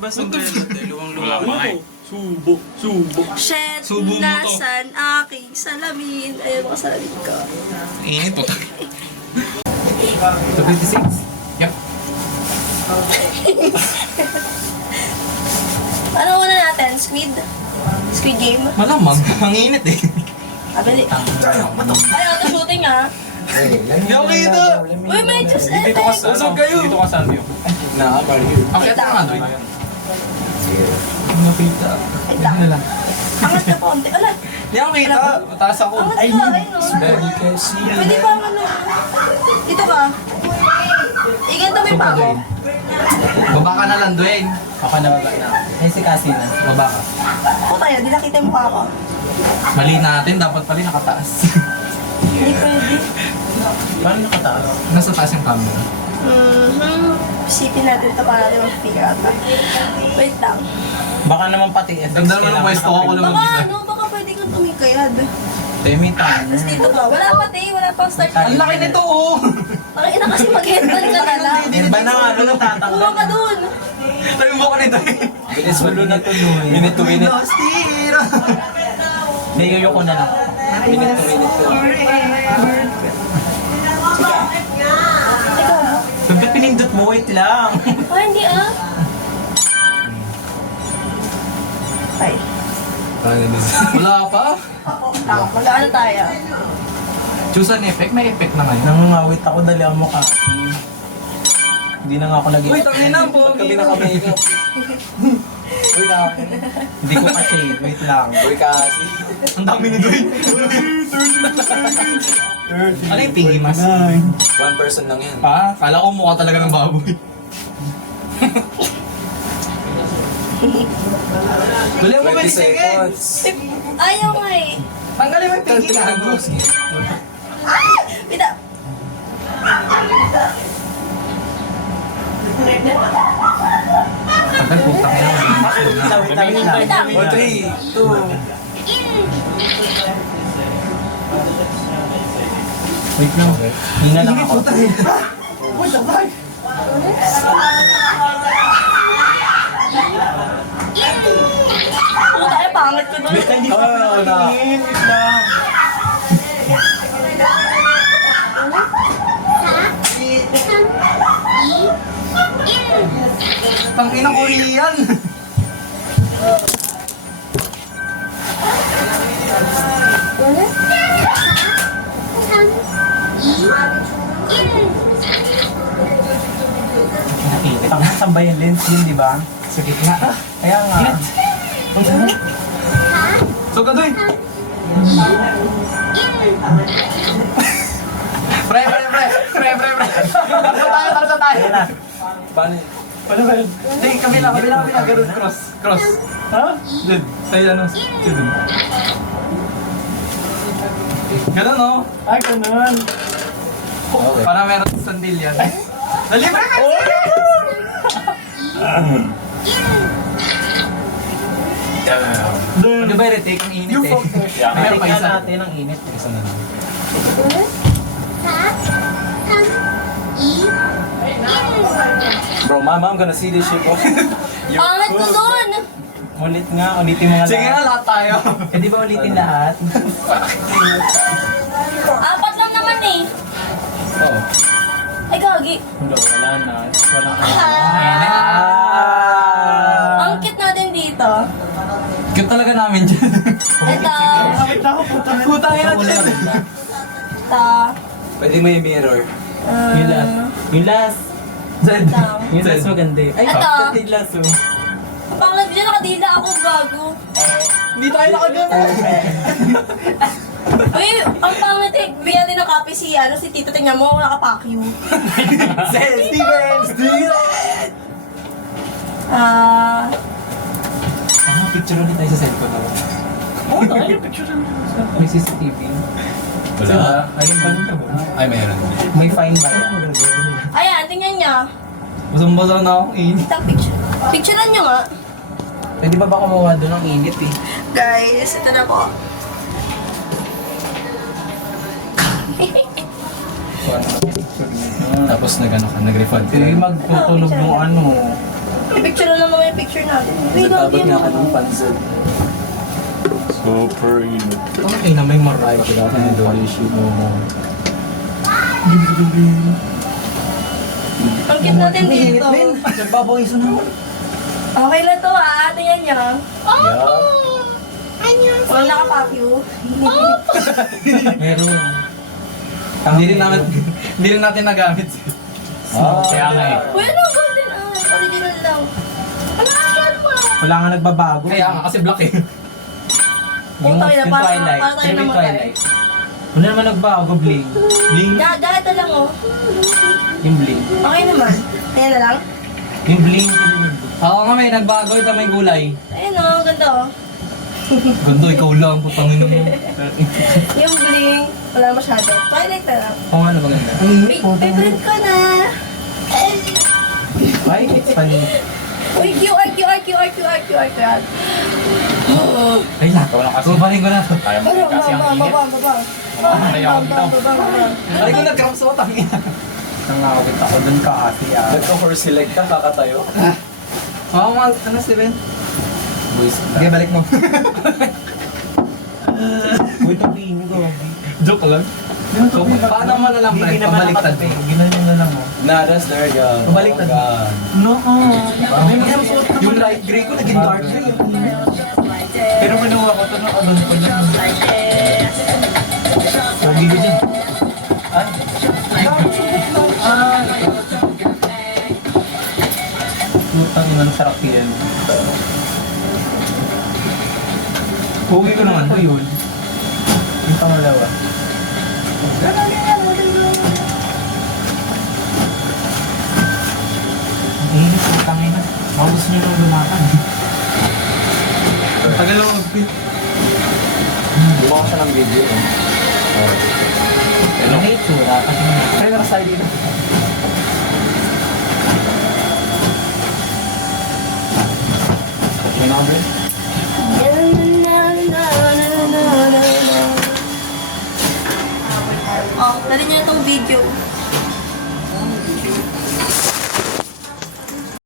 ba sombrero? Luwang-luwa pa nga. Subo. Shit, Subo mo to. nasan aking salamin? Ayun mga salamin ko. Init po. 256? Yep. Ano una natin? Squid? Squid game? Malamang. Ang init eh. Abili. Ay, auto shooting ah. Hindi ako kita. Uy, may juice Dito ka sa Usog kayo. Dito ka sa ano yun? Akit na nga doon. Nakita. Wait lang. Angat ka konti. Ala, Hindi ako kita. Mataas ako. angat ka. Ayun o. Pwede ba ano? Dito ka. Iganto mo yung pako. Baba ka na lang, Dwayne. Ako na baba na. Eh si Cassie na. Baba ka. Ako tayo, di nakita yung mukha ko. Mali natin. Dapat pala nakataas. Hindi pwede. Paano nakataas? Nasa taas yung camera. Isipin natin ito para natin mag-figure out. Wait lang. Baka naman pati Ganda naman ng voice ko. Ako lang Baka mag-isa. ano, baka pwede kang tumikayad. Temi time. Tapos dito ka. Wala pa wala pang start. Ang laki nito oh. Nakina kasi mag-headband ka na lang. Ba na nga, ano tatanggal? Kuha ka dun. Tayo mo ko nito eh. Bilis walo na tuloy. Minute to minute. Hindi, yoyo ko na lang. Minute to minute ko. Ikaw mo? Ba't pinindot mo? Wait lang. Ah, hindi ah. Ay. Wala pa. Mag-ano tayo? Choose an effect. May effect na ngayon. Nangangawit ako dali ang mukha. Hindi na nga ako nag-i- Uy, tangin na po. Ba't kami naka-makeup? Uy, lang. Hindi ko ka-shade. Wait lang. Uy, kasi. Ang dami ni Dwayne. Ano yung pingy mas? One person lang yan. Ah, kala ko mukha talaga ng baboy. Dali mo 20 ba seconds? seconds. Ayaw nga eh. Tanggalin mo yung pingy na. Ay! Pita! Tagal po, tangin na. Wait lang. Pita! 3, 2, Wait lang. Hinga lang ako. Puta eh, pangit ko dun. Hindi pa nakatingin. Wait lang. Tangin ng Korean. Saan ba yung lens yun, di ba? Sa gitna. Kaya nga. So, Kadoy. Pre. Tarso tayo. Ayan na. paano yun? Paano ba yun? Hindi, kabila. Ganun, cross. Ha? Dun. Tayo ano. Dun. Ganun, no? Ah, ganun. Okay. Para meron sandil yan. Dali, pre! Dun. Di ba retake ang init You eh? focus. Meron pa Tingnan isa. natin ang init. Isa na lang. Bro, mama, I'm gonna see this shit, bro. Pangit ko dun! Ulit nga, ulitin mo nga Sige nga, lahat tayo. Eh di ba ulitin lahat? Apat lang naman eh. Oo. Ay, gagi. Wala na. Walang Ang cute natin dito. Cute talaga namin dyan. Ito. Kapit na ako, puta. Putang ina dyan. Ito. Pwede mo yung mirror. Yung last. Yung last. Zed. Yung last maganda eh. Ay, Ito. ba't yung last oh? Pangit dyan, nakadila ako gago. Hindi tayo nakagana. Uy, ang pangit eh. Bigyan din ng copy si Tito. Tingnan mo, nakapack you. Steven! Ano, picture ulit tayo sa cellphone ako. Oo, tayo. Picture na. May CCTV. Wala. Ayun ba nito ba? Ay, meron. May fine ba yan? Ayan, tingnan niya. Basang-basa na ako init. Ito, picture. Picturean niyo nga. Pwede ba ba kumuha doon ang init eh? Guys, ito na po. Tapos nag-refund ka. Hindi magtutulog yung ano. I-picture na naman yung picture natin. Wait, Nagtabag nga ako ano? ng pansit. Super init. Okay na, may maray. Kailangan ng dolly shoot mo mo. Ang cute natin dito. Nagbabawisan naman. Okay lang to ah, tingnan niyo. Yeah. Walang nakapapyo. Meron. Hindi rin natin nagamit. Kaya nga eh. Uy, ano? Golden eye. Original lang. Wala nga nagbabago. Kaya nga, kasi black eh. Yung Twilight. Para tayo Yung namatay. Twilight. Wala naman nagbago, bling. Bling? Ito lang oh. Yung bling. Okay naman. Kaya na lang. Yung bling. Oo nga may nagbago ito may gulay. Ayun oh, ganda oh. Ganda, ikaw lang, putangin mo. Yung bling, wala masyado. Twilight na lang. Oo nga na maganda. Favorite ko na. Ay, it's funny. Uy, QR. Ay, natawa lang kasi. Kumpanin ko na to. Kaya mo kasi ang init. Ay, kung nag-cramp sa utang niya. Nangawit ako dun ka, ate. Nagka-horse select ka, kakatayo. Oo nga, ano Steven? Boys. Sige, balik mo. Uy, tabihin ko. Joke lang. So, paano mo na lang Hindi Brad, naman pabaliktad nakatabi. mo? Ginanyan na lang, oh. Nadas, there you go. Baliktad. Oh, God. No, Yung light gray ko, naging dark gray. Pero manuha ko ito na kadun ko niya. Pogi ko dyan. Ay, Putang ina, ang sarap yan. Pogi ko naman. Ano yun? Yung pangalawa. Ang init, putang ina. Baka gusto nyo nang lumakan. Tagal mo mag-fit. Gumawa siya ng video. Oh. Ano na itsura? Kasi nga. Kaya nakasali dito. May number? Oh, dali niyo na itong video.